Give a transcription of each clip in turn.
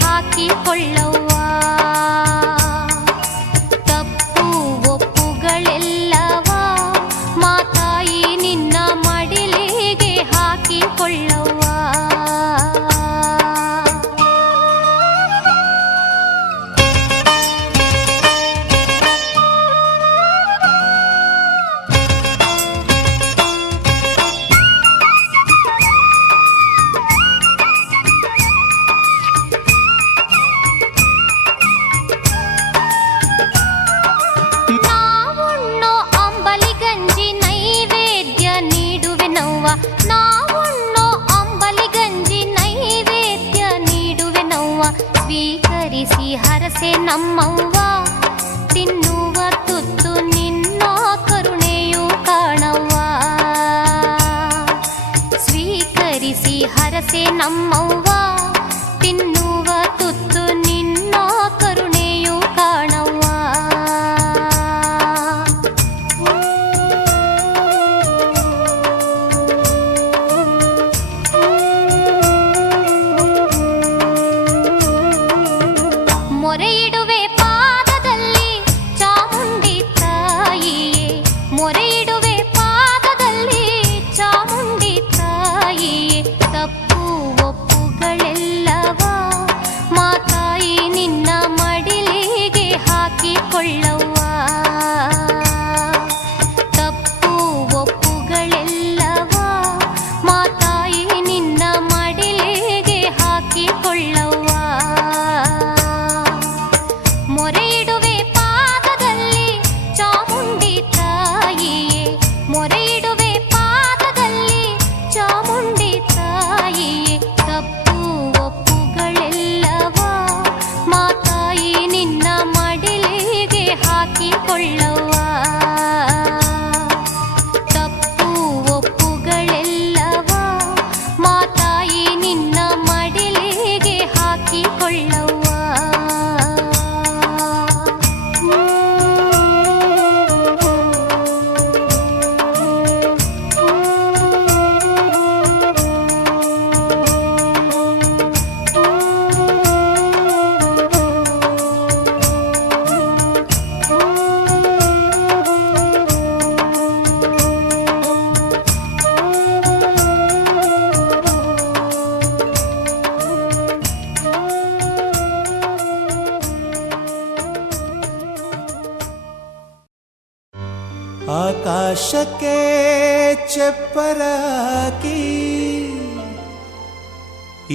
ಹಾಕಿಕೊಳ್ಳವ್ವ ತಪ್ಪು ಹರಸೆ ನಮ್ಮವ್ವ ತಿನ್ನುವ ತುತ್ತು ನಿನ್ನ ಕರುಣೆಯು ಕಾಣವ್ವ. ಸ್ವೀಕರಿಸಿ ಹರಸೆ ನಮ್ಮವ್ವ ತಿನ್ನುವ ತುತ್ತು ನಿನ್ನ ಕರುಣೆಯು ಕಾಣವ್ವ. ಮೊರೆಯಿಡುವೆ ಪಾದದಲ್ಲಿ ಚಾಮುಂಡಿ ತಾಯಿಯೇ, ಮೊರೆಯಿಡುವೆ ಪಾದದಲ್ಲಿ ಚಾಮುಂಡಿ ತಾಯಿಯೇ. ತಪ್ಪು ಒಪ್ಪುಗಳೆಲ್ಲವ ಮಾತಾಯಿ ನಿನ್ನ ಮಡಿಲಿಗೆ ಹಾಕಿಕೊಳ್ಳವ್ವ. ತಪ್ಪು ಒಪ್ಪುಗಳೆಲ್ಲವ ಮಾತಾಯಿ ನಿನ್ನ ಮಡಿಲಿಗೆ ಹಾಕಿಕೊಳ್ಳವ್ವ. ಮೊರೆಯಿಡುವೆ ಪಾದದಲ್ಲಿ ಚಾಮುಂಡಿ ತಾಯಿಯೇ, ಮೊರೆಯಿಡುವೆ ಪಾದದಲ್ಲಿ ಚಾಮುಂಡಿ ತಾಯಿಯೇ. ತಪ್ಪು ಒಪ್ಪುಗಳೆಲ್ಲವ ಮಾತಾಯಿ ನಿನ್ನ ಮಡಿಲಿಗೆ ಹಾಕಿಕೊಳ್ಳವ್ವ. ತಪ್ಪು ಒಪ್ಪುಗಳೆಲ್ಲವ ಮಾತಾಯಿ ನಿನ್ನ ಮಡಿಲಿಗೆ ಹಾಕಿಕೊಳ್ಳವ್ವ. ಆಕಾಶಕ್ಕೆ ಚಪ್ಪರಾಕಿ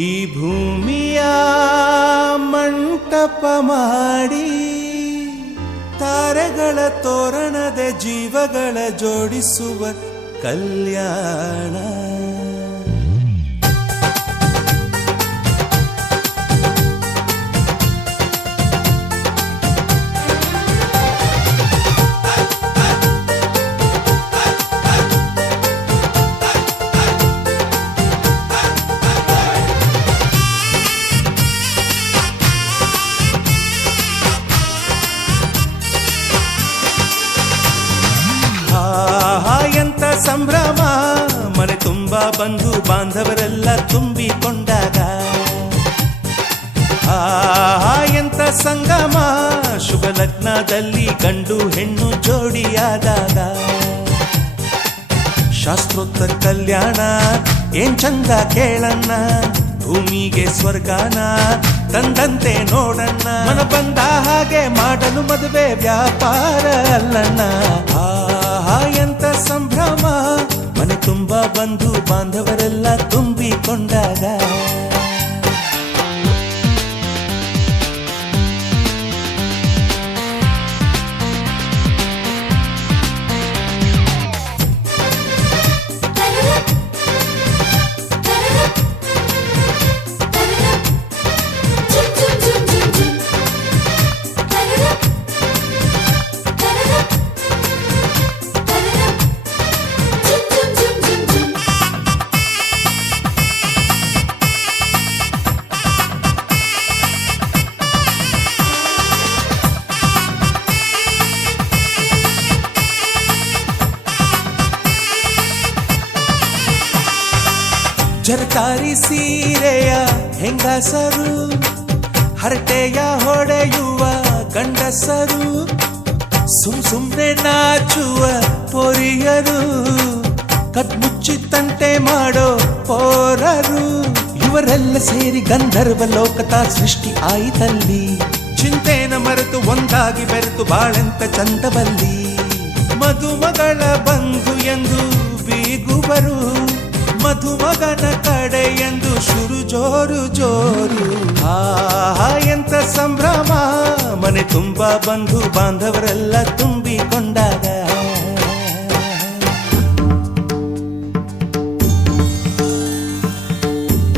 ಈ ಭೂಮಿಯ ಮಂಟಪ ಮಾಡಿ ತಾರೆಗಳ ತೋರಣದ ಜೀವಗಳ ಜೋಡಿಸುವ ಕಲ್ಯಾಣ. ಎಂತ ಸಂಭ್ರಮ ಮನೆ ತುಂಬ ಬಂಧು ಬಾಂಧವರೆಲ್ಲ ತುಂಬಿಕೊಂಡಾಗ. ಎಂತ ಸಂಗಮ ಶುಭ ಲಗ್ನದಲ್ಲಿ ಗಂಡು ಹೆಣ್ಣು ಜೋಡಿಯಾದಾಗ. ಶಾಸ್ತ್ರೋಕ್ತ ಕಲ್ಯಾಣ ಏನ್ ಚಂದ ಕೇಳಣ್ಣ, ಭೂಮಿಗೆ ಸ್ವರ್ಗಾನ ತಂದಂತೆ ನೋಡಣ್ಣ. ಮನ ಬಂದ ಹಾಗೆ ಮಾಡಲು ಮದುವೆ ವ್ಯಾಪಾರ ಅಲ್ಲಣ್ಣ. ಎಂತ ಸಂಭ್ರಮ ಮನೆ ತುಂಬ ಬಂಧು ಬಾಂಧವರೆಲ್ಲ ತುಂಬಿಕೊಂಡಾಗ. ಜರಕಾರಿ ಸೀರೆಯ ಹೆಂಗಸರು, ಹರಟೆಯ ಹೊಡೆಯುವ ಗಂಡಸರು, ಸುಮ್ನೆ ನಾಚುವ ಪೊರಿಯರು, ಕದ್ಮುಚ್ಚಿ ತಂಟೆ ಮಾಡೋ ಪೋರರು. ಇವರೆಲ್ಲ ಸೇರಿ ಗಂಧರ್ವ ಲೋಕದ ಸೃಷ್ಟಿ ಆಯಿತಲ್ಲಿ. ಚಿಂತೆನ ಮರೆತು ಒಂದಾಗಿ ಬೆರೆತು ಬಾಳೆಂತ ಚಂದವಲ್ಲಿ. ಮದುಮಗಳ ಬಂಧು ಎಂದು ಬೀಗುವರು, ಮಧುಮಗನ ಕಡೆ ಎಂದು ಶುರು ಜೋರು ಜೋರು. ಎಂತ ಸಂಭ್ರಮ ಮನೆ ತುಂಬ ಬಂಧು ಬಾಂಧವರೆಲ್ಲ ತುಂಬಿಕೊಂಡಾಗ.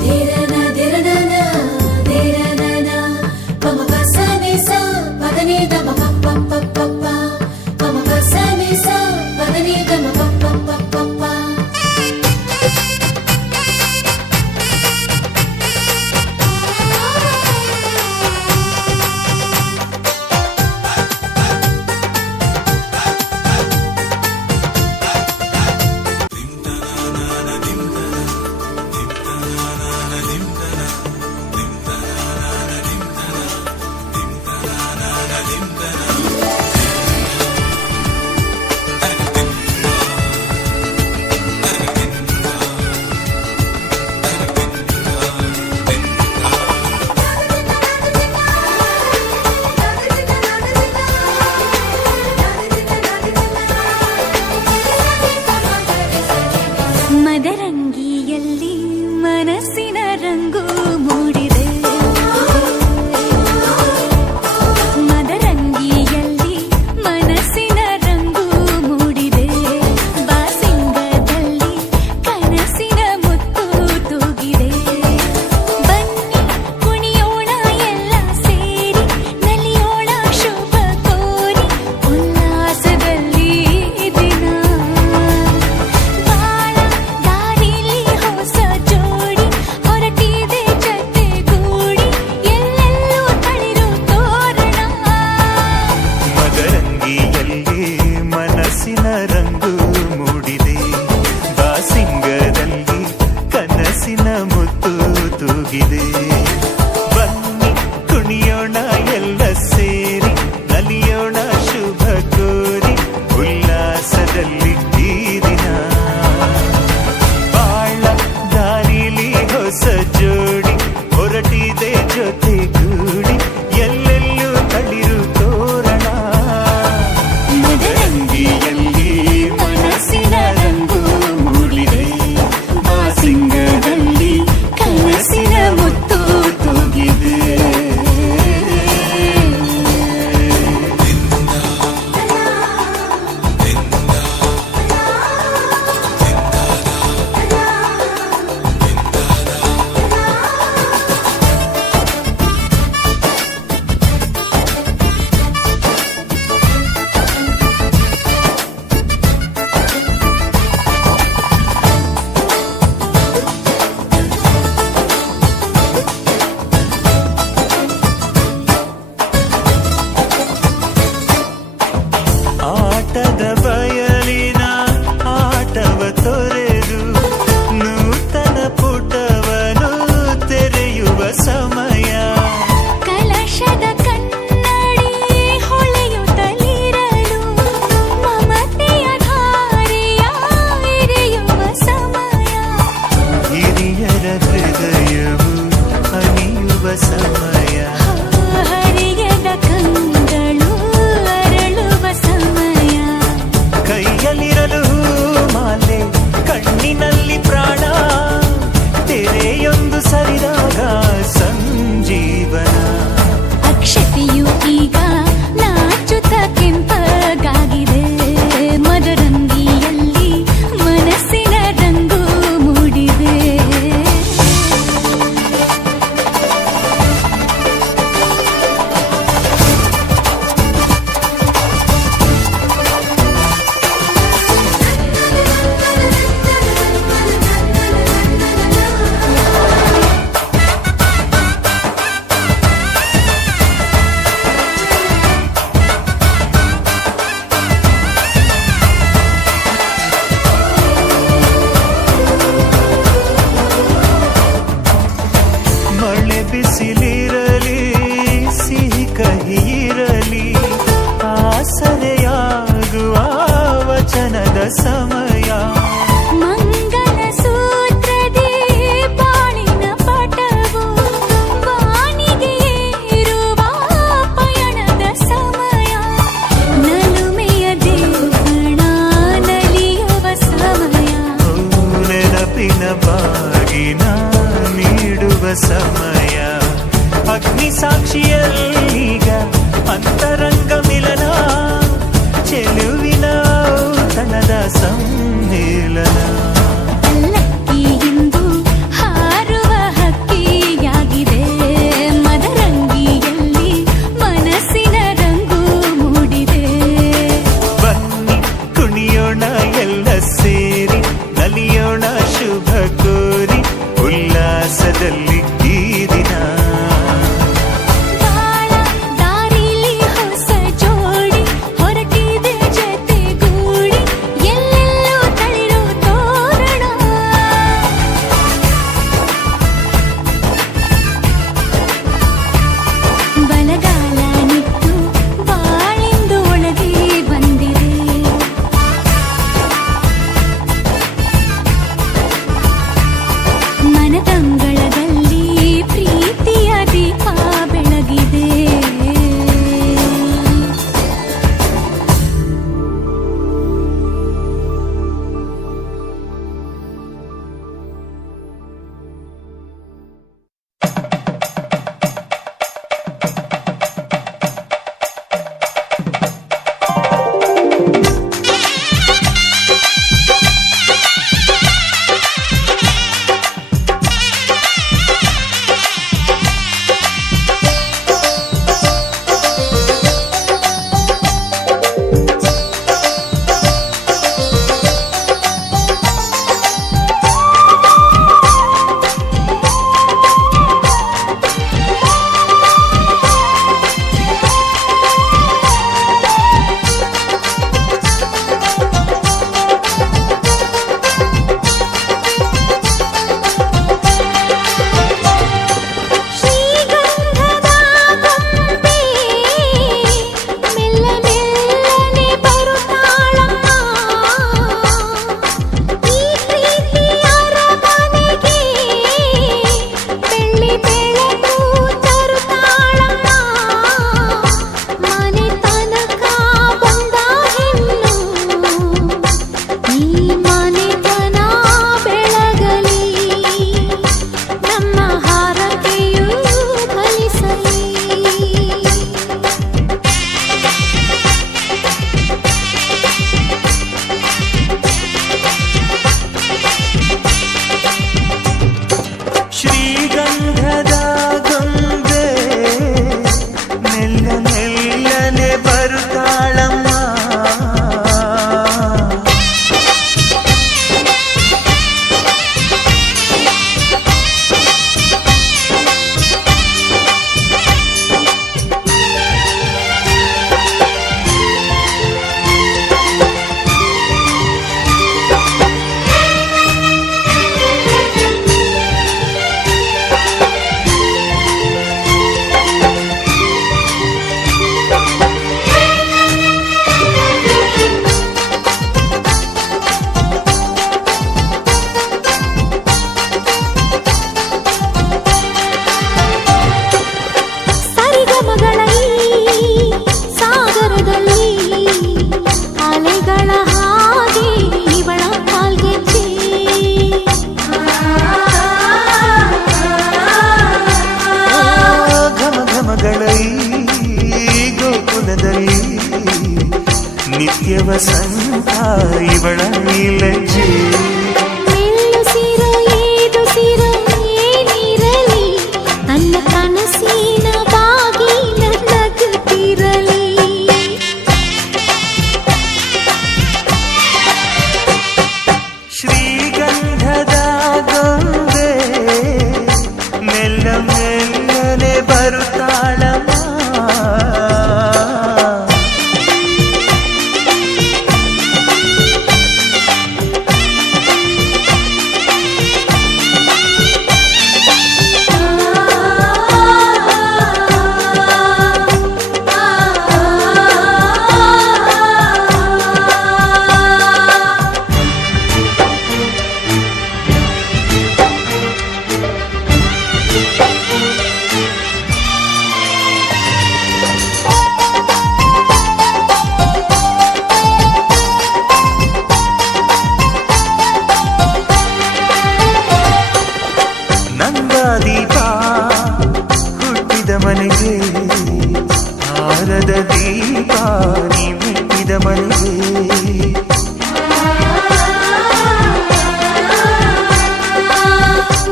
ಧಿರನ ಧಿರನ ಧಿರನ ಪಮ ಪಸ ನಿ ಸ పదని గమ పప్ప పప్ప గమ గసని సా పదని గమ పప్ప పప్ప ಮದರಂಗಿಯಲ್ಲಿ ಮನಸ್ಸಿನ ರಂಗು ಮೂಡಿದೆ ಮದರಂಗಿಯಲ್ಲಿ ಮನಸ್ಸಿನ ರಂಗು ಮೂಡಿದೆ ಬಾಸಿಂಗದಲ್ಲಿ ಕನಸಿನ ಮುತ್ತು ತೂಗಿದೆ ಬನ್ನಿ ಕುಣಿಯೋಣ ಎಲ್ಲ ಸೇರಿ ನಲಿಯೋಣ ಶುಭ ಕೋರಿ ಉಲ್ಲಾಸದಲ್ಲಿ ದಿನ ಬಾಳ ದಾರಿಲಿ ಹೊಸ ಜೋಡಿ ಹೊರಟಿದೆ ಜೊತೆಗೂಡಿ ಎಲ್ಲೆಲ್ಲೂ ತಳಿರು ತೋರಣ ಮದರಂಗಿಯಲ್ಲಿ ಮನಸ್ಸಿನ ರಂಗು ಮೂಡಿದೆ ಬಾಸಿಂಗದಲ್ಲಿ ಕನಸಿನ ಮುತ್ತು ತೂಗಿದೆ ಬನ್ನಿ ಕುಣಿಯೋಣ ಎಲ್ಲ ಸೇರಿ ನಲಿಯೋಣ ಶುಭ ಕೋರಿ ಉಲ್ಲಾಸದಲ್ಲಿ ಈ ದಿನ ಬಾಳ ದಾರಿಲಿ ಹೊಸ ಜೋಡಿ ಹೊರಟಿದೆ ಜೊತೆಗೂಡಿ ಎಲ್ಲೆಲ್ಲೂ ತಳಿರು ತೋರಣ ಮದರಂಗಿಯಲ್ಲಿ ಮನಸ್ಸಿನ ರಂಗು ಮೂಡಿದೆ ಬಾಸಿಂಗದಲ್ಲಿ ಕನಸಿನ ಮುತ್ತು ತೂಗಿದೆ ಆಟದ ಬಯಲಿನ ಆಟವ ತೊರೆದು ನೂತನ ಪುಟವನು ತೆರೆಯುವ ಸಮಯ ಕಲಶದ ಕನ್ನಡಿ ಹೊಳೆಯುತ್ತಲಿರಲು ಮಮತೆಯ ಧಾರೆಯ ಎರೆಯುವ ಸಮಯ ಹಿರಿಯರ ಹೃದಯವು ಅನಿಯುವ ಸಮಯ ಹರಿಯದ ಕಂಗಳು ಅರಳುವ ಸಮಯ ಕೈಯಲ್ಲಿರಲು ಮಾಲೆ ಕಣ್ಣಿನಲ್ಲಿ ಪ್ರಾಣ ತೆರೆಯೊಂದು ಸರಿದಾಗ ಸಂಜೀವನ ಅಕ್ಷತೆಯು ಈಗ ನಾಚುತ್ತ ಕೆಂಪಗಾಗಿದೆ ಮದರಂಗಿಯಲ್ಲಿ ಮನಸ್ಸಿನ ರಂಗು ಮೂಡಿದೆ ಮಳೆ ಬಿಸಿಲಿರಲಿ ಸಿಹಿ ಕಹಿ ಇರಲಿ ಆಸರೆಯಾಗುವ ವಚನದ ಸಮಯ ಮಂಗಲ ಸೂತ್ರದಿ ಬಾಳಿನ ಪಟವು ಬಾನಿಗೆ ಏರುವ ಪಯಣದ ಸಮಯ ನಲುಮೆಯ ದೇವಣ ನಲಿಯುವ ಸಮಯ ನೆನಪಿನ ಬಾಗಿನ ನೀಡುವ ಸಮಯ ಅಗ್ನಿ ಸಾಕ್ಷಿಯಲ್ಲೀಗ ಅಂತರಂಗ ಮಿಲನ ಚೆಲುವಿನ ತನದ ಸಂ ವಸಂತ ಇವಳ ಈ ಲಜ್ಜೆ. ಮೆಲ್ಲುಸಿರೋ ಏದುಸಿರೋ ಏನಿರಲಿ, ನನ್ನ ಕನಸಿನ ಬಾಗಿಲ ನಗುತ್ತಿರಲಿ. ಶ್ರೀಗಂಧದ ಗೊಂಬೆ ಮೆಲ್ಲ ಮೆಲ್ಲನೆ ಬರುತ್ತಾಳಮ್ಮ. ನಂದಾದೀಪ ಹುಟ್ಟಿದ ಮನೆಗೆ, ಹಾರದ ದೀಪ ನೀ ಮುಟ್ಟಿದ ಮನೆಗೆ.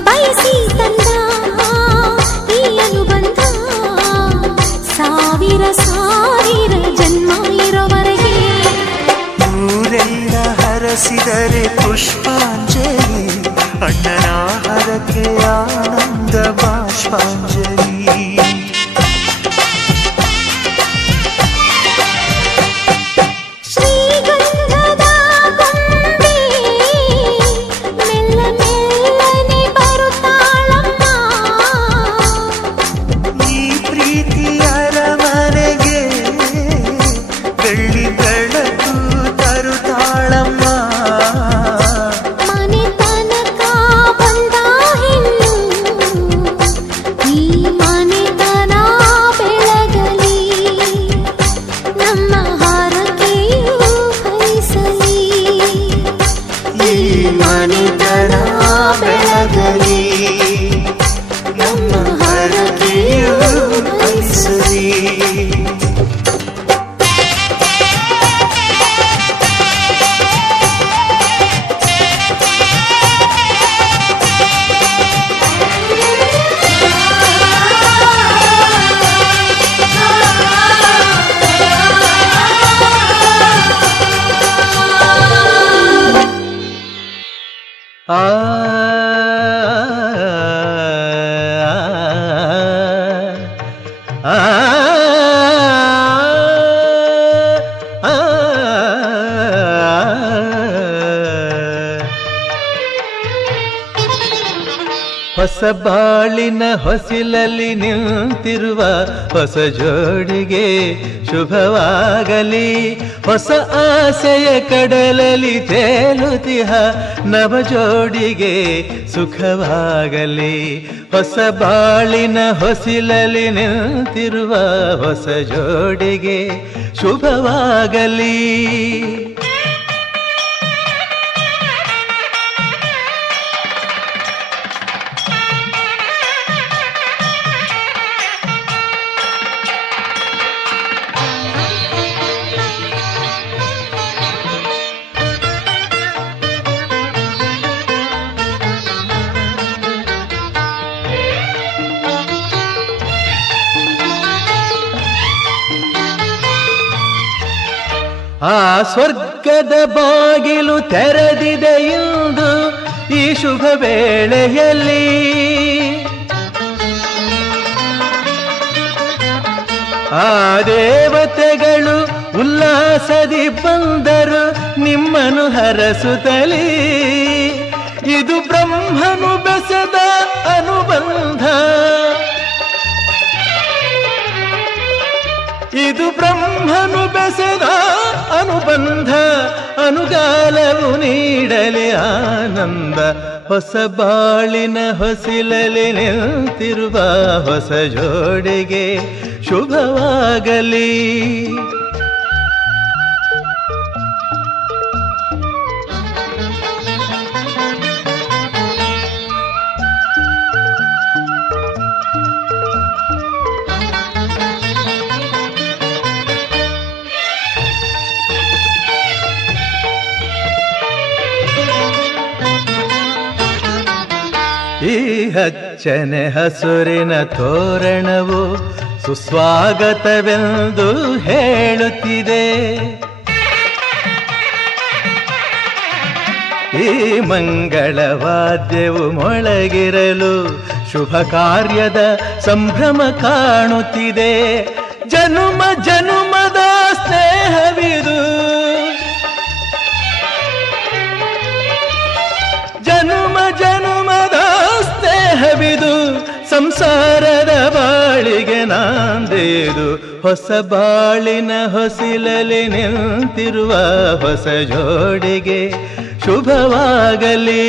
ಬಯಸಿ ತಂದ ಈ ಅನುಬಂಧ ಸಾವಿರ ಸಾವಿರ ಜನ್ಮ ಇರೋವರೆಗೆ. ಊರೆಲ್ಲ ಹರಸಿದರೆ ಪುಷ್ಪಾಂಜಲಿ, ಅಣ್ಣನ ಹರಕೆ ಆನಂದ ಬಾಷ್ಪಾಂಜಲಿ. ಶ್ರೀಗಂಧದ ಗೊಂಬೆ ಮೆಲ್ಲ ಮೆಲ್ಲನೆ ಬರುತ್ತಾಳಮ್ಮ. ಈ ಪ್ರೀತಿಯ ಅರಮನೆಗೆ ಬೆಳ್ಳಿ ಬೆಳಕು ತರುತ್ತಾಳಮ್ಮ. ಮನೆ ತನಕ ಬಂದ ಹೆಣ್ಣು ಈ ಮನೆತನ ಬೆಳಗಲಿ, ನಮ್ಮ ಹಾರಕೆಯು ಫಲಿಸಲಿ. ಈ ಮನೆತನ ಬೆಳಗಲಿ, ನಮ್ಮ ಹರಕೆಯು ಫಲಿಸಲಿ. ಆ ಆ ಹೊಸ ಬಾಳಿನ ಹೊಸಿಲಲ್ಲಿ ನಿಂತಿರುವ ಹೊಸ ಜೋಡಿಗೆ ಶುಭವಾಗಲಿ. ಹೊಸ ಆಸೆಯ ಕಡಲಲ್ಲಿ ತೇಲುತಿಹ ನವ ಜೋಡಿಗೆ ಸುಖವಾಗಲಿ. ಹೊಸ ಬಾಳಿನ ಹೊಸಿಲಲ್ಲಿ ನಿಂತಿರುವ ಹೊಸ ಜೋಡಿಗೆ ಶುಭವಾಗಲಿ. ಆ ಸ್ವರ್ಗದ ಬಾಗಿಲು ತೆರೆದಿದೆ ಎಂದು ಈ ಶುಭ ವೇಳೆಯಲ್ಲಿ. ಆ ದೇವತೆಗಳು ಉಲ್ಲಾಸದಿ ಬಂದರು ನಿಮ್ಮನ್ನು ಹರಸುತ್ತಲೇ. ಇದು ಬ್ರಹ್ಮನು ಬೆಸೆದ ಅನುಬಂಧ, ಇದು ಬ್ರಹ್ಮನು ಬೆಸೆದ ಅನುಬಂಧ. ಅನುಗಾಲವು ನೀಡಲಿ ಆನಂದ. ಹೊಸ ಬಾಳಿನ ಹೊಸಿಲಲಿ ನಿಂತಿರುವ ಹೊಸ ಜೋಡಿಗೆ ಶುಭವಾಗಲಿ. ಹಚ್ಚನೆ ಹಸುರಿನ ತೋರಣವು ಸುಸ್ವಾಗತವೆಂದು ಹೇಳುತ್ತಿದೆ. ಈ ಮಂಗಳವಾದ್ಯವು ಮೊಳಗಿರಲು ಶುಭ ಕಾರ್ಯದ ಸಂಭ್ರಮ ಕಾಣುತ್ತಿದೆ. ಜನುಮ ಜನುಮದ ಸ್ನೇಹವಿದು, ಜನುಮ ಜನುಮದ ಸ್ನೇಹವಿದು, ಸಂಸಾರದ ಬಾಳಿಗೆ ನಾಂದೇದು. ಹೊಸ ಬಾಳಿನ ಹೊಸಿಲಲಿ ನಿಂತಿರುವ ಹೊಸ ಜೋಡಿಗೆ ಶುಭವಾಗಲಿ.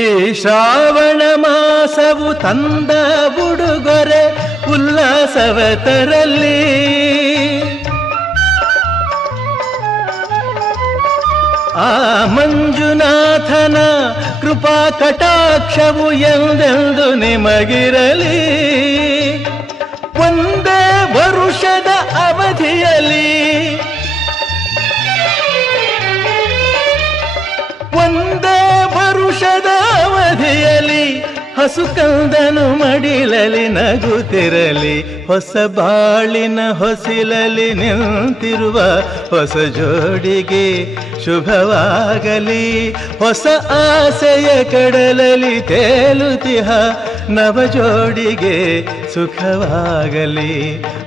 ಈ ಶ್ರಾವಣ ಮಾಸವು ತಂದ ಉಡುಗೊರೆ ಉಲ್ಲಾಸವ ತರಲಿ. ಆ ಮಂಜುನಾಥನ ಕೃಪಾ ಕಟಾಕ್ಷವು ಎಂದೆಂದು ನಿಮಗಿರಲಿ. ಒಂದೇ ವರುಷದ ಅವಧಿಯಲ್ಲಿ, ಒಂದೇ ವರುಷದ ಅವಧಿಯಲ್ಲಿ ಹಸು ಕಂದನು ಮಡಿಲಲಿ ನಗುತ್ತಿರಲಿ. ಹೊಸ ಬಾಳಿನ ಹೊಸಿಲಲಿ ನಿಂತಿರುವ ಹೊಸ ಜೋಡಿಗೆ ಶುಭವಾಗಲಿ. ಹೊಸ ಆಸೆಯ ಕಡಲಲಿ ತೇಲುತಿಹ ನವ ಜೋಡಿಗೆ ಸುಖವಾಗಲಿ.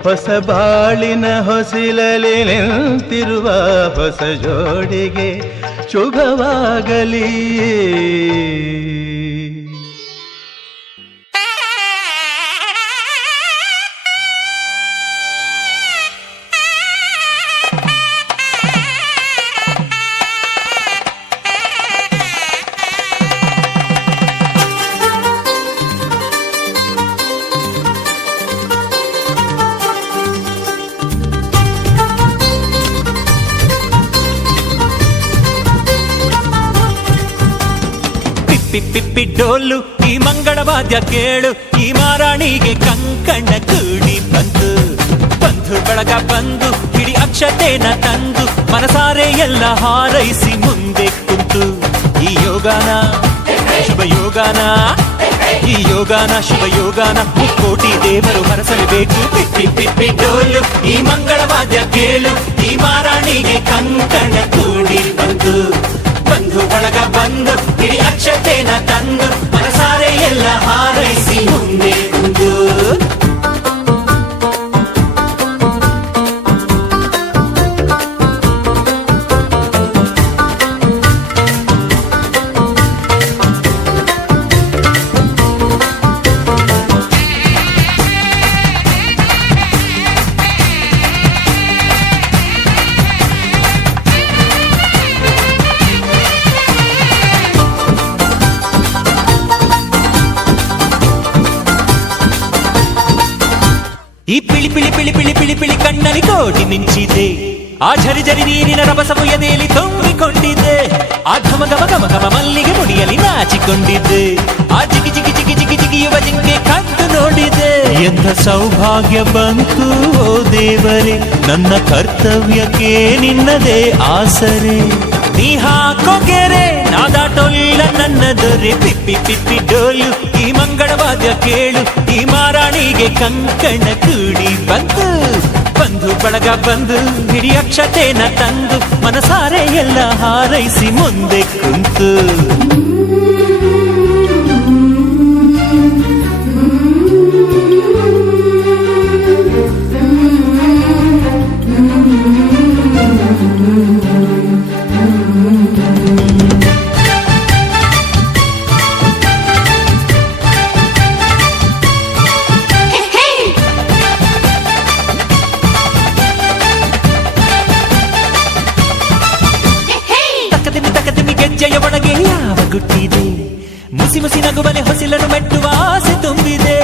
ಹೊಸ ಬಾಳಿನ ಹೊಸಿಲಲಿ ನಿಂತಿರುವ ಹೊಸ ಜೋಡಿಗೆ ಶುಭವಾಗಲಿ. ಪಿಪ್ಪಿ ಡೋಲು ಈ ಮಂಗಳವಾದ್ಯ ಕೇಳು. ಈ ಮಾರಾಣಿಗೆ ಕಂಕಣ ಕೂಡಿ ಬಂತು. ಬಂಧು ಬಳಗ ಬಂದು ಹಿಡಿ ಅಕ್ಷತೆನ ತಂದು ಮನಸಾರೆ ಎಲ್ಲ ಹಾರೈಸಿ ಮುಂದೆ ಕುಂತು. ಈ ಯೋಗಾನ ಶುಭ ಯೋಗಾನ, ಈ ಯೋಗಾನ ಶುಭ ಯೋಗಾನ ಮುಕ್ಕೋಟಿ ದೇವರು ಹರಸಲೇಬೇಕು. ಪಿಪ್ಪಿ ಡೋಲು ಈ ಮಂಗಳವಾದ್ಯ ಕೇಳು. ಈ ಮಾರಾಣಿಗೆ ಕಂಕಣ ಕೂಡಿ ಬಂತು. ಬಂಧು ಬಳಗ ಬಂದು ಹಿಡಿ ಅಕ್ಷತೆನ ತಂದು ಮನಸಾರೆ ಎಲ್ಲ ಹಾರೈಸಿ ಮುಂದೆ ಕುಂದು. ಈ ಪಿಳಿ ಪಿಳಿ ಪಿಳಿ ಪಿಳಿ ಪಿಳಿ ಪಿಳಿ ಕಣ್ಣಲ್ಲಿ ಕೋಟಿ ಮಿಂಚಿದೆ. ಆ ಝರಿ ಝರಿ ನೀರಿನ ರಭಸವು ಎದೆಯಲ್ಲಿ ತುಂಬಿಕೊಂಡಿದೆ. ಆ ಘಮ ಘಮ ಘಮ ಘಮ ಮಲ್ಲಿಗೆ ಮುಡಿಯಲ್ಲಿ ನಾಚಿಕೊಂಡಿದ್ದೆ. ಆ ಜಿಗಿ ಜಿಗಿ ಜಿಗಿ ಜಿಗಿ ಜಿಗಿಯುವ ಜಿಂಕೆ ಕಂಡು ನೋಡಿದೆ. ಎಂಥ ಸೌಭಾಗ್ಯ ಬಂತು ಓ ದೇವರೇ, ನನ್ನ ಕರ್ತವ್ಯಕ್ಕೆ ನಿನ್ನದೇ ಆಸರೆ. ನೀ ಹಾಕೋ ಗೆರೆ ನಾದಾಟೊಲ್ಲ ನನ್ನ ದೊರೆ. ಪಿಪ್ಪಿ ಪಿಪ್ಪಿ ಡೋಲು ಈ ಮಂಗಳವಾದ್ಯ ಕೇಳು. ಈ ಮಾರಾಣಿಗೆ ಕಂಕಣ ಕೂಡಿ ಬಂತು. ಬಂಧು ಬಳಗ ಬಂದು ಹಿಡಿ ಅಕ್ಷತೆನ ತಂದು ಮನಸಾರೆ ಎಲ್ಲ ಹಾರೈಸಿ ಮುಂದೆ ಕುಂತು. ಗೆಜ್ಜೆಯ ಒಳಗೆ ಯಾವ ಗುಟ್ಟಿದೆ. ಮುಸಿ ಮುಸಿ ನಗುವಲೆ ಹೊಸಿಲನ್ನು ಮೆಟ್ಟುವ ಆಸೆ ತುಂಬಿದೆ.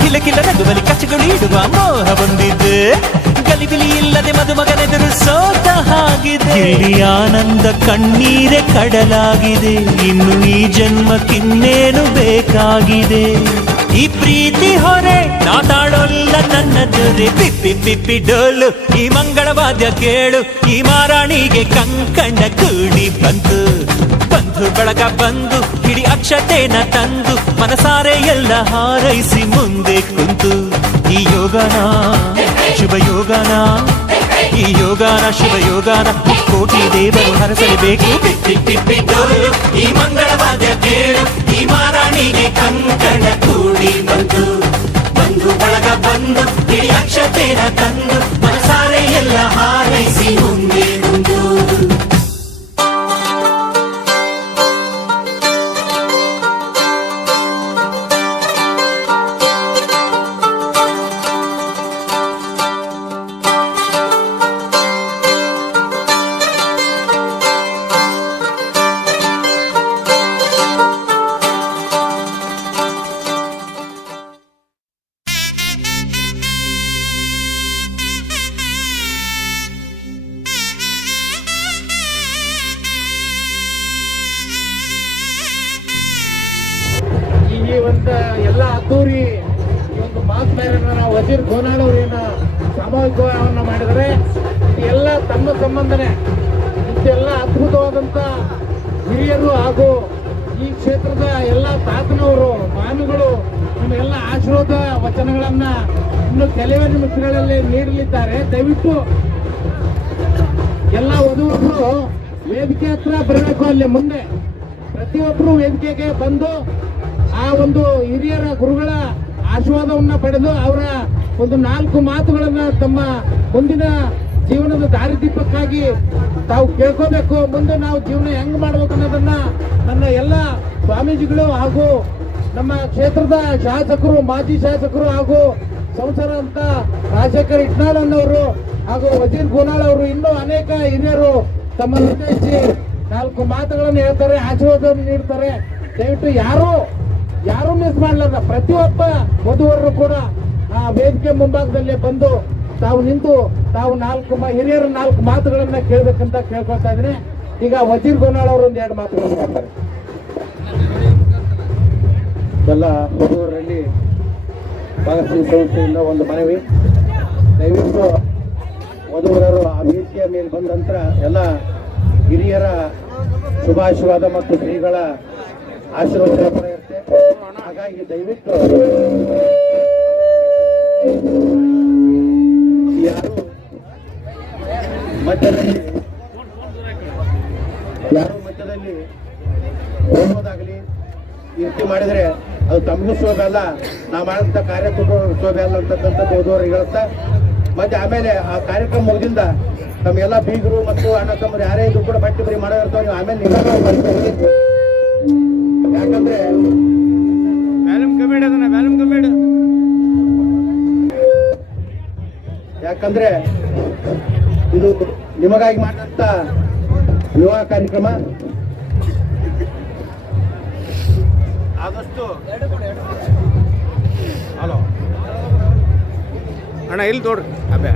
ಕಿಲ ಕಿಲ ನಗುವಲಿ ಕಚ್ಚಗಳು ಇಡುವ ಮೋಹ ಬಂದಿದೆ. ಗಲಿಬಿಲಿ ಇಲ್ಲದೆ ಮದುಮಗನೆದುರು ಸೋತ ಹಾಗೆ ಆಗಿದೆ. ಇಲ್ಲಿ ಆನಂದ ಕಣ್ಣೀರೆ ಕಡಲಾಗಿದೆ, ಇನ್ನು ಈ ಜನ್ಮಕ್ಕಿನ್ನೇನು ಬೇಕಾಗಿದೆ. ಈ ಪ್ರೀತಿ ಹೊರೆ ನಾ ತಾಳೊಲ್ಲ ನನ್ನ ಜೊತೆ. ಪಿಪ್ಪಿ ಪಿಪ್ಪಿ ಡೋಲು ಈ ಮಂಗಳವಾದ್ಯ ಕೇಳು, ಈ ಮಾರಾಣಿಗೆ ಕಂಕಣ ಕೂಡಿ ಬಂತು. ಬಂಧು ಬಳಗ ಬಂದು ಹಿಡಿ ಅಕ್ಷತೆನ ತಂದು ಮನಸಾರೆ ಎಲ್ಲ ಹಾರೈಸಿ ಮುಂದೆ ಕುಂತು. ಈ ಯೋಗನ ಶುಭ ಯೋಗನ, ಈ ಯೋಗನ ಶುಭ ಯೋಗನ ಕೋಟಿ ದೇವರು ಹರಸಲೇಬೇಕು. ಪಿಪ್ಪಿ ಪಿಪ್ಪಿ ಡೋಲು ಈ ಮಂಗಳವಾದ್ಯ ಕೇಳು, ಈ ಮಾರಾಣಿಗೆ ಕಂಕಣ ಕೂಡಿ ಬಂತು. ಬಂಧು ಬಳಗ ಬಂದು ಹಿಡಿ ಅಕ್ಷತೆನ ತಂದು ಮನಸಾರೆ ಎಲ್ಲ ಹಾರೈಸಿ ಮುಂದೆ ಕುಂತು. ಈ ಒಂದು ಎಲ್ಲ ಅದ್ದೂರಿ ಈ ಒಂದು ಮಾಸ್ ಮ್ಯಾರೇಜ್ನ ನಾವು ವಜೀರ್ ಗೋನಾಳ್ ಅವರೇನ ಸಾಮೂಹಿಕವನ್ನ ಮಾಡಿದರೆ ಎಲ್ಲ ತಮ್ಮ ಸಂಬಂಧನೇ. ಇಷ್ಟೆಲ್ಲ ಅದ್ಭುತವಾದಂಥ ಹಿರಿಯರು ಹಾಗೂ ಈ ಕ್ಷೇತ್ರದ ಎಲ್ಲ ತಾತನವರು ಮಾಮಿಗಳು ನಿಮ್ಮೆಲ್ಲ ಆಶೀರ್ವಾದ ವಚನಗಳನ್ನ ಇನ್ನು ಕೆಲವೇ ನಿಮಿಷಗಳಲ್ಲಿ ನೀಡಲಿದ್ದಾರೆ. ದಯವಿಟ್ಟು ಎಲ್ಲ ವಧುವರರು ವೇದಿಕೆ ಹತ್ರ ಬರಬೇಕು. ಅಲ್ಲಿ ಮುಂದೆ ಪ್ರತಿಯೊಬ್ಬರು ವೇದಿಕೆಗೆ ಬಂದು ಆ ಒಂದು ಹಿರಿಯರ ಗುರುಗಳ ಆಶೀರ್ವಾದವನ್ನ ಪಡೆದು ಅವರ ಒಂದು 4 ಮಾತುಗಳನ್ನ ತಮ್ಮ ಮುಂದಿನ ಜೀವನದ ದಾರಿದೀಪಕ್ಕಾಗಿ ತಾವು ಕೇಳ್ಕೋಬೇಕು. ಮುಂದೆ ನಾವು ಜೀವನ ಹೆಂಗ್ ಮಾಡ್ಬೇಕು ಅನ್ನೋದನ್ನ ನನ್ನ ಎಲ್ಲ ಸ್ವಾಮೀಜಿಗಳು ಹಾಗೂ ನಮ್ಮ ಕ್ಷೇತ್ರದ ಶಾಸಕರು, ಮಾಜಿ ಶಾಸಕರು ಹಾಗೂ ಸಂಸದ ಅಂತ ರಾಜಶೇಖರ್ ಇಟ್ನಾಳ್ ಅನ್ನೋರು ಹಾಗೂ ವಜೀರ್ ಗೋನಾಳ್ ಅವರು ಇನ್ನೂ ಅನೇಕ ಹಿರಿಯರು ತಮ್ಮನ್ನು ಉದ್ದೇಶಿಸಿ 4 ಮಾತುಗಳನ್ನು ಹೇಳ್ತಾರೆ, ಆಶೀರ್ವಾದವನ್ನು ನೀಡ್ತಾರೆ. ದಯವಿಟ್ಟು ಯಾರು ಮಿಸ್ ಮಾಡಲಾರ್ದ ಪ್ರತಿಯೊಬ್ಬ ವಧುವರರು ಕೂಡ ಆ ವೇದಿಕೆ ಮುಂಭಾಗದಲ್ಲಿ ಬಂದು ತಾವು ನಿಂತು ತಾವು ಹಿರಿಯರ 4 ಮಾತುಗಳನ್ನ ಕೇಳ್ಬೇಕಂತ ಕೇಳ್ಕೊಳ್ತಾ ಇದ್ದೀನಿ. ಈಗ ವಜೀರ್ ಗೋನಾಳ್ ಅವರು 2 ಮಾತುಗಳನ್ನು ಹೇಳ್ತಾರೆ. ಎಲ್ಲ ವಧುವರಲ್ಲಿ ಭಾಗಶ್ರೀ ಸಂಸ್ಥೆಯಿಂದ ಒಂದು ಮನವಿ, ದಯವಿಟ್ಟು ವಧುವರರು ಆ ವೇದಿಕೆಯ ಮೇಲೆ ಬಂದ ನಂತರ ಎಲ್ಲ ಹಿರಿಯರ ಶುಭಾಶೀರ್ವಾದ ಮತ್ತು ಶ್ರೀಗಳ ಆಶೀರ್ವಾದ ಕೂಡ ಇರುತ್ತೆ. ಹಾಗಾಗಿ ದಯವಿಟ್ಟು ಯಾರು ಮಧ್ಯದಲ್ಲಿ ಹೋಗೋದಾಗಲಿ ಈ ರೀತಿ ಮಾಡಿದ್ರೆ ಅದು ತಮಗೂ ಶೋಭೆ ಅಲ್ಲ, ನಾವು ಮಾಡಿದಂಥ ಕಾರ್ಯಕ್ರಮ ಶೋಭೆ ಅಲ್ಲ ಅಂತಕ್ಕಂಥದ್ದು ಓದುವವರು ಹೇಳುತ್ತಾ. ಮತ್ತೆ ಆಮೇಲೆ ಆ ಕಾರ್ಯಕ್ರಮ ಮುಗಿದಿಂದ ತಮ್ಮೆಲ್ಲ ಬೀಗರು ಮತ್ತು ಅಣ್ಣ ತಮ್ಮರು ಯಾರೇ ಇದ್ರು ಕೂಡ ಬಟ್ಟೆ ಬರಿ ಮಾಡೋ ಇರ್ತಾವೆ. ನೀವು ಆಮೇಲೆ ಯಾಕಂದ್ರೆ ಯಾಕಂದ್ರೆ ಇದು ನಿಮಗಾಗಿ ಮಾಡಿದಂತ ವಿವಾಹ ಕಾರ್ಯಕ್ರಮ. ಆದಷ್ಟು ಹಲೋ ಅಣ್ಣ ಇಲ್ಲಿ ತೋಡ್ರಿ ಅಬ್ಬೆ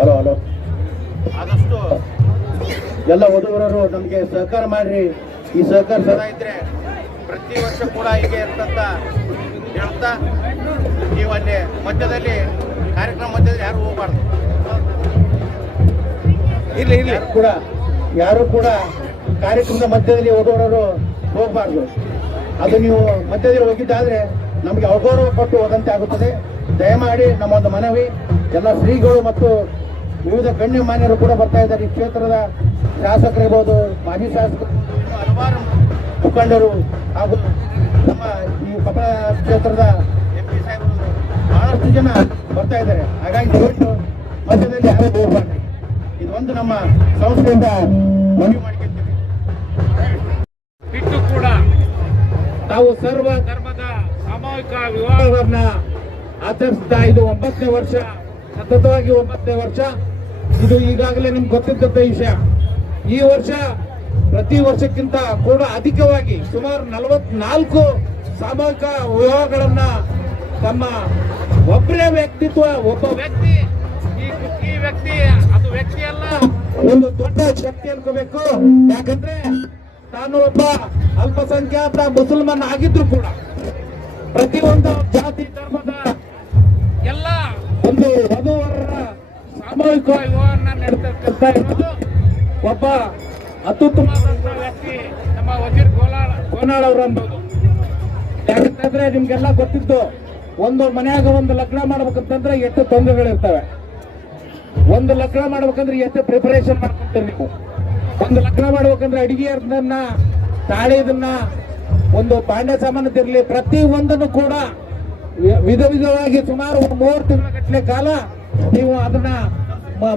ಹಲೋ ಆದಷ್ಟು ಎಲ್ಲ ವಧುವರರು ನಮಗೆ ಸಹಕಾರ ಮಾಡ್ರಿ. ಈ ಸಹಕಾರ ಸದಾ ಇದ್ರೆ ಪ್ರತಿ ವರ್ಷ ಕೂಡ ಹೀಗೆ ಇರ್ತಂತ ಹೇಳ್ತಾ ನೀವು ಅಲ್ಲಿ ಮಧ್ಯದಲ್ಲಿ ಕಾರ್ಯಕ್ರಮ ಮಧ್ಯದಲ್ಲಿ ಯಾರು ಹೋಗಬಾರ್ದು. ಇಲ್ಲಿ ಯಾರು ಕೂಡ ಕಾರ್ಯಕ್ರಮದ ಮಧ್ಯದಲ್ಲಿ ವಧುವರರು ಹೋಗಬಾರ್ದು. ಅದು ನೀವು ಮಧ್ಯದಲ್ಲಿ ಹೋಗಿದ್ದಾದ್ರೆ ನಮಗೆ ಅಗೌರವ ಕೊಟ್ಟು ಹೋದಂತೆ ಆಗುತ್ತದೆ. ದಯಮಾಡಿ ನಮ್ಮ ಒಂದು ಮನವಿ, ಎಲ್ಲ ಶ್ರೀಗಳು ಮತ್ತು ವಿವಿಧ ಗಣ್ಯ ಮಾನ್ಯರು ಕೂಡ ಬರ್ತಾ ಇದ್ದಾರೆ. ಈ ಕ್ಷೇತ್ರದ ಶಾಸಕರಿರ್ಬೋದು, ಮಾಜಿ ಶಾಸಕರು, ಹಲವಾರು ಮುಖಂಡರು ಹಾಗೂ ನಮ್ಮ ಈ ಕೊಪ್ಪಳ ಕ್ಷೇತ್ರದ MP ಸಾಹೇಬರು ಬಹಳಷ್ಟು ಜನ ಬರ್ತಾ ಇದ್ದಾರೆ. ಹಾಗಾಗಿ ದಯವಿಟ್ಟು ಮಧ್ಯದಲ್ಲಿ ಯಾರು ಹೋಗಬಾರ್ದು. ಇದೊಂದು ನಮ್ಮ ಸಂಸ್ಥೆಯಿಂದ ಮನವಿ ಮಾಡಿಕೊಳ್ತೀವಿ. ಬಿಟ್ಟು ಕೂಡ ತಾವು ಸರ್ವ ಧರ್ಮದ ಸಾಮೂಹಿಕ ವಿವಾಹವನ್ನ ಆಚರಿಸ್ತಾ ಇದು 9ನೇ ವರ್ಷ, ಸತತವಾಗಿ 9ನೇ ವರ್ಷ. ಇದು ಈಗಾಗಲೇ ನಿಮ್ಗೆ ಗೊತ್ತಿದ್ದಂಥ ವಿಷಯ. ಈ ವರ್ಷ ಪ್ರತಿ ವರ್ಷಕ್ಕಿಂತ ಕೂಡ ಅಧಿಕವಾಗಿ ಸುಮಾರು 44 ಸಾಮೂಹಿಕ ವಿವಾಹಗಳನ್ನ ತಮ್ಮ ಒಬ್ಬರೇ ವ್ಯಕ್ತಿತ್ವ, ಒಬ್ಬ ವ್ಯಕ್ತಿ ಈ ವ್ಯಕ್ತಿ ಅದು ವ್ಯಕ್ತಿ ಅಲ್ಲ, ಒಂದು ದೊಡ್ಡ ಶಕ್ತಿ ಅನ್ಕೋಬೇಕು. ಯಾಕಂದ್ರೆ ತಾನು ಒಬ್ಬ ಅಲ್ಪಸಂಖ್ಯಾತ ಮುಸಲ್ಮಾನ್ ಆಗಿದ್ರು ಕೂಡ ಪ್ರತಿಯೊಂದು ಜಾತಿ ಧರ್ಮದ ಎಲ್ಲ ಒಂದು ವಧುವರರ ಸಾಮೂಹಿಕ ವಿವಾಹವನ್ನ ನಡೆತಕ್ಕಂತ ಇರೋದು ಒಬ್ಬ ಅತ್ಯುತ್ತಮವಾದಂತಹ ವ್ಯಕ್ತಿ ನಮ್ಮ ವಜೀರ್ ಗೋನಾಳ್ ಅವರು ಅನ್ನೋದು. ಯಾಕಂತಂದ್ರೆ ನಿಮ್ಗೆಲ್ಲ ಗೊತ್ತಿದ್ದು, ಒಂದು ಮನ್ಯಾಗ ಒಂದು ಲಗ್ನ ಮಾಡ್ಬೇಕಂತಂದ್ರೆ ಎಷ್ಟು ತೊಂದರೆಗಳಿರ್ತವೆ. ಒಂದು ಲಗ್ನ ಮಾಡ್ಬೇಕಂದ್ರೆ ಎಷ್ಟು ಪ್ರಿಪರೇಷನ್ ಮಾಡ್ಕೊಂತೀರಿ ನೀವು. ಒಂದು ಲಗ್ನ ಮಾಡ್ಬೇಕಂದ್ರೆ ಅಡಿಗೆಯನ್ನ, ತಾಳಿದನ್ನ, ಒಂದು ಪಾಂಡ್ಯ ಸಾಮಾನ್ಯದಿರ್ಲಿ, ಪ್ರತಿ ಒಂದನ್ನು ಕೂಡ ವಿಧ ವಿಧವಾಗಿ ಸುಮಾರು 3 ತಿಂಗಳ ಗಟ್ಟಲೆ ಕಾಲ ನೀವು ಅದನ್ನ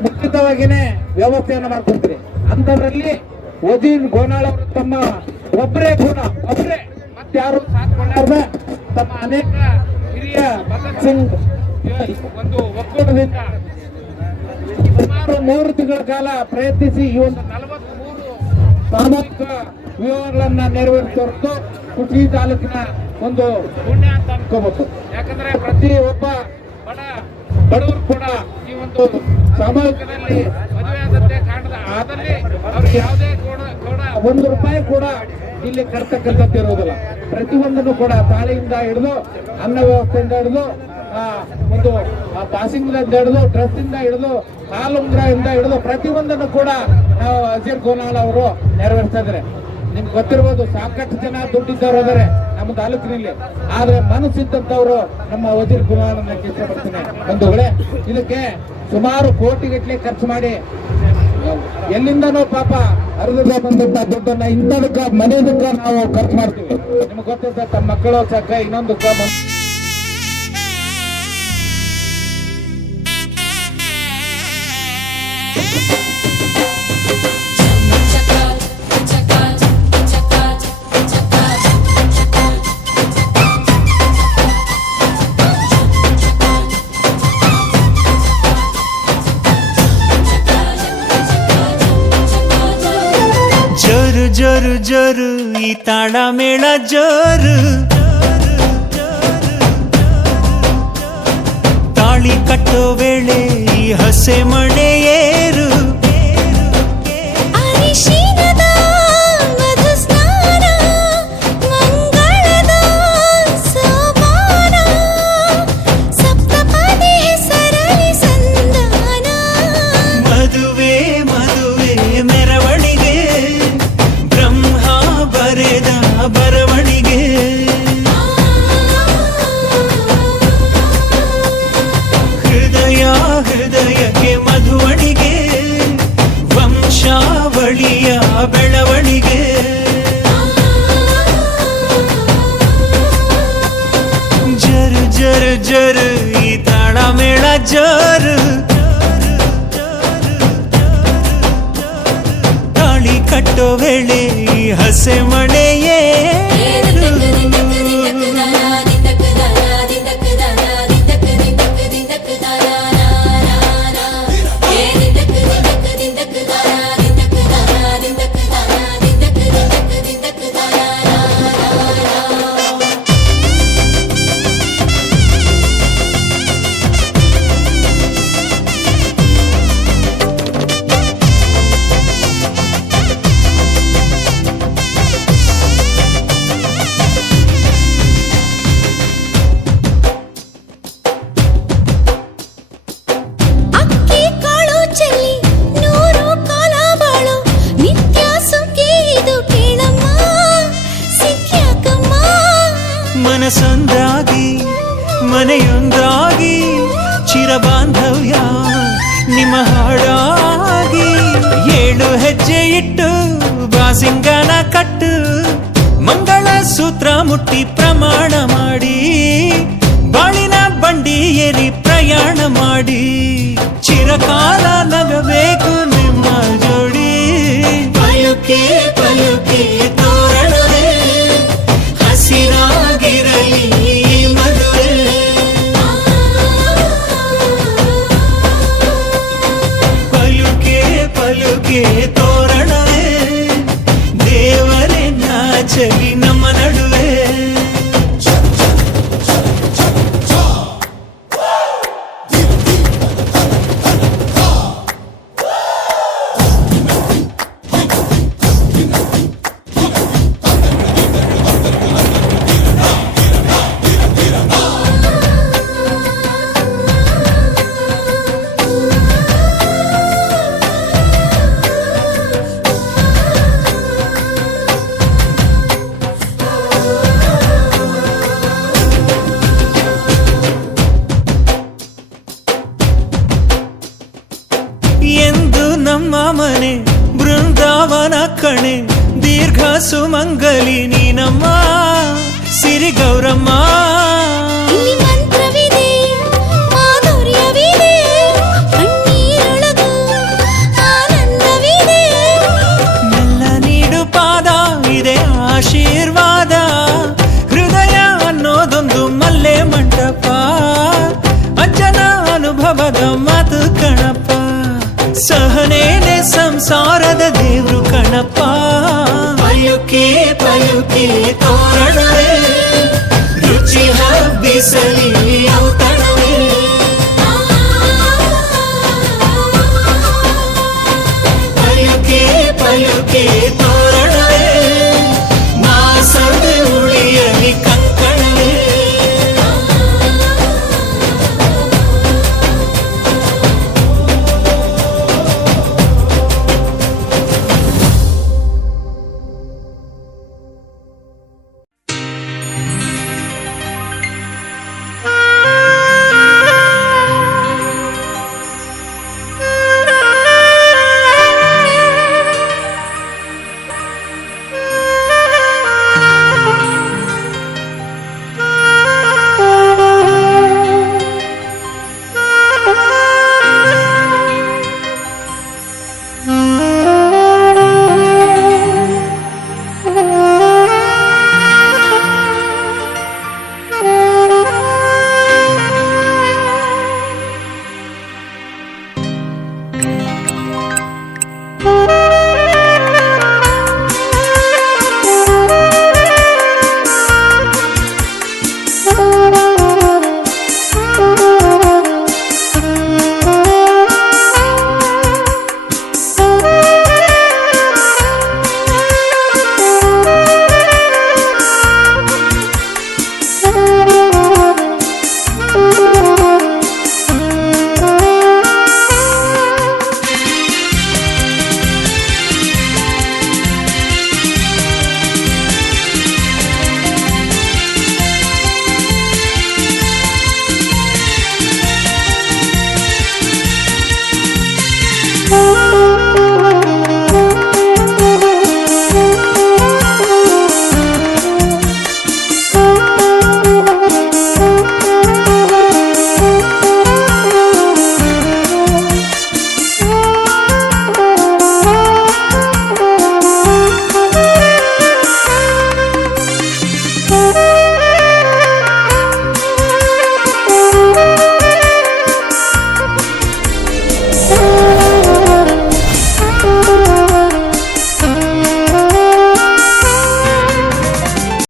ಮುಖ್ಯವಾಗಿನೇ ವ್ಯವಸ್ಥೆಯನ್ನ ಮಾಡ್ಕೊಡ್ತೀರಿ. ಅಂತದ್ರಲ್ಲಿ ವಜೀರ್ ಗೋನಾಳ್ ಅವರು ತಮ್ಮ ಒಬ್ಬರೇ ಮತ್ತಾರು ಸಾಥ್ ತಮ್ಮ ಅನೇಕ ಹಿರಿಯ ಭಗತ್ ಸಿಂಗ್ ಒಂದು ಒಕ್ಕೂಟದಿಂದ ಸುಮಾರು 3 ತಿಂಗಳ ಕಾಲ ಪ್ರಯತ್ನಿಸಿ ಈ ಒಂದು 43 ಸಾಮೂಹಿಕ ವಿವಾಹಗಳನ್ನ ನೆರವೇರಿಸೋದು ಕುಷಿ ತಾಲೂಕಿನ ಒಂದು ಪುಣ್ಯ ಅಂತ ಅನ್ಕೋಬಹುದು. ಯಾಕಂದ್ರೆ ಪ್ರತಿ ಒಬ್ಬ ಬಡವರು ಕೂಡ ಈ ಒಂದು ಸಾಮೂಹಿಕದಲ್ಲಿ ಮದುವೆ ಆದಂತೆ ಕಾಣದ ಆದಲ್ಲಿ ಅವ್ರಿಗೆ ಯಾವುದೇ ಕೂಡ ₹1 ಕೂಡ ಇಲ್ಲಿ ಕರ್ತಕ್ಕಂಥದ್ದು ಇರುವುದಿಲ್ಲ. ಪ್ರತಿಯೊಂದನ್ನು ಕೂಡ ತಾಳಿಯಿಂದ ಹಿಡಿದು, ಅನ್ನ ವ್ಯವಸ್ಥೆಯಿಂದ ಹಿಡಿದು, ಒಂದು ಪಾಸಿಂಗ್ ಹಿಡಿದು, ಡ್ರೆಸ್ ಇಂದ ಹಿಡಿದು, ಹಾಲುಂಗ್ರದಿಂದ ಹಿಡಿದು ಪ್ರತಿಯೊಂದನ್ನು ಕೂಡ ನಾವು ವಜೀರ್ ಗೋನಾಳ್ ಅವರು ನೆರವೇರಿಸ್ತಾ ಇದ್ದಾರೆ. ನಿಮ್ಗೆ ಗೊತ್ತಿರ್ಬೋದು, ಸಾಕಷ್ಟು ಜನ ದುಡ್ಡಿದ್ದವ್ರು ಇದಾರೆ ನಮ್ಮ ತಾಲೂಕಿನಲ್ಲಿ, ಆದ್ರೆ ಮನಸ್ಸಿದ್ದಂಥವ್ರು ನಮ್ಮ ವಜೀರ್ ಗೋನಾಳ್ ಅನ್ನಕ್ಕೆ ಇಷ್ಟಪಡ್ತೀನಿ ಬಂಧುಗಳೇ. ಇದಕ್ಕೆ ಸುಮಾರು ಕೋಟಿಗಟ್ಟಲೆ ಖರ್ಚು ಮಾಡಿ ಎಲ್ಲಿಂದನೋ ಪಾಪ ಹರಿದ ಬಂದಂತ ದುಡ್ಡನ್ನ ಇಂಥದಕ್ಕ ಮನೆಯದಕ್ಕ ನಾವು ಖರ್ಚು ಮಾಡ್ತೀವಿ. ನಿಮ್ಗೆ ಗೊತ್ತಿರ್ತ ತಮ್ಮ ಮಕ್ಕಳು ಚಕ್ಕ ಇನ್ನೊಂದಕ್ಕ ಜೋರು ಜೋರು ಈ ತಾಳ ಮೇಳ ಜೋರು, ತಾಳಿ ಕಟ್ಟೋ ವೇಳೆ ಈ ಹಸೆ ಮಣೆ ಏರು, ಅರಿಶಿನದ ಮಧು ಸ್ನಾನ, ಮಂಗಳದ ಸೋಪಾನ, ಸಪ್ತಪದಿ ಹೆಸರಲಿ ಸಂಧಾನ, ಮದುವೆ ಮದುವೆ ಮೆರವಣಿಗೆ, ಬ್ರಹ್ಮ ಬರೆದ ಬರವಣಿಗೆ, ಹೃದಯ ಹೃದಯಕ್ಕೆ ಮಧುವಣಿಗೆ, ವಂಶಾವಳಿಯ ಬೆಳವಣಿಗೆ. ಜರು ಜರು ಜರು ಈ ತಾಳ ಮೇಳ ಜೋರು, ತಾಳಿ ಕಟ್ಟೋ ವೇಳೆ ಈ ಹಸೆ ಮಣೆಯೇ ಅಕ್ಕಿ ಕಾಳು ಚೆಲ್ಲಿ 100 ಕಾಲ ಬಾಳು, ನಿತ್ಯ ಸುಖಿ ಇದು ಕೇಳಮ್ಮ ಸಿಕ್ಯಾಕಮ್ಮ. ಮನಸೊಂದಾಗಿ ಮನೆಯೊಂದಾಗಿ ಚಿರಬಾಂಧವ್ಯ ನಿಮ್ಮ ಹಾಡಾಗಿ, 7 ಹೆಜ್ಜೆ ಇಟ್ಟು ಬಾಸಿಂಗನ ಕಟ್ಟು, ಮಂಗಳ ಸೂತ್ರ ಮುಟ್ಟಿ ಪ್ರಮಾಣ ಮಾಡಿ, ಬಾಳಿನ ಬಂಡಿ ಏರಿ ಪ್ರಯಾಣ ಮಾಡಿ, ಚಿರಕಾಲ ನಗಬೇಕು ನಿಮ್ಮ ಜೋಡಿ. ಪಯುಕೆ ಪಯುಕೆ ತೋರಣವೇ ಹಸಿರಾಗಿರಲಿ ಈ ಮದುವೆ, ಪಲುಕೆ ಪಲುಕೆ ತೋರಣವೇ ದೇವರೇ ನಾಚಲಿ ನಮ್ಮ ನಡುವೆ. ಸುಮಂಗಲಿ ನೀನಮ್ಮ ಸಿರಿ ಗೌರಮ್ಮ. ಇಲ್ಲಿ ಮಂತ್ರವಿದೆ ಮಾಧುರ್ಯವಿದೆ ಕಣ್ಣೀರೊಳಗೂ ಆನಂದವಿದೆ. ಮೆಲ್ಲ ನೀಡು ಪಾದ ಇದೆ ಆಶೀರ್ವಾದ. ಹೃದಯ ಅನ್ನೋದೊಂದು ಮಲ್ಲೆ ಮಂಟಪ. ಅಂಜನ ಅನುಭವದ ಮಾತು ಕಣಪ್ಪ. ಸಹನೇನೆ ಸಂಸಾರದ ದೇವ್ರು ಕಣಪ್ಪ. ಪಯುಕೆ ಪಯುಕೆ ತೋರಣವೇ ರುಚಿ ಹಬ್ಬಿಸಲಿ ಔತ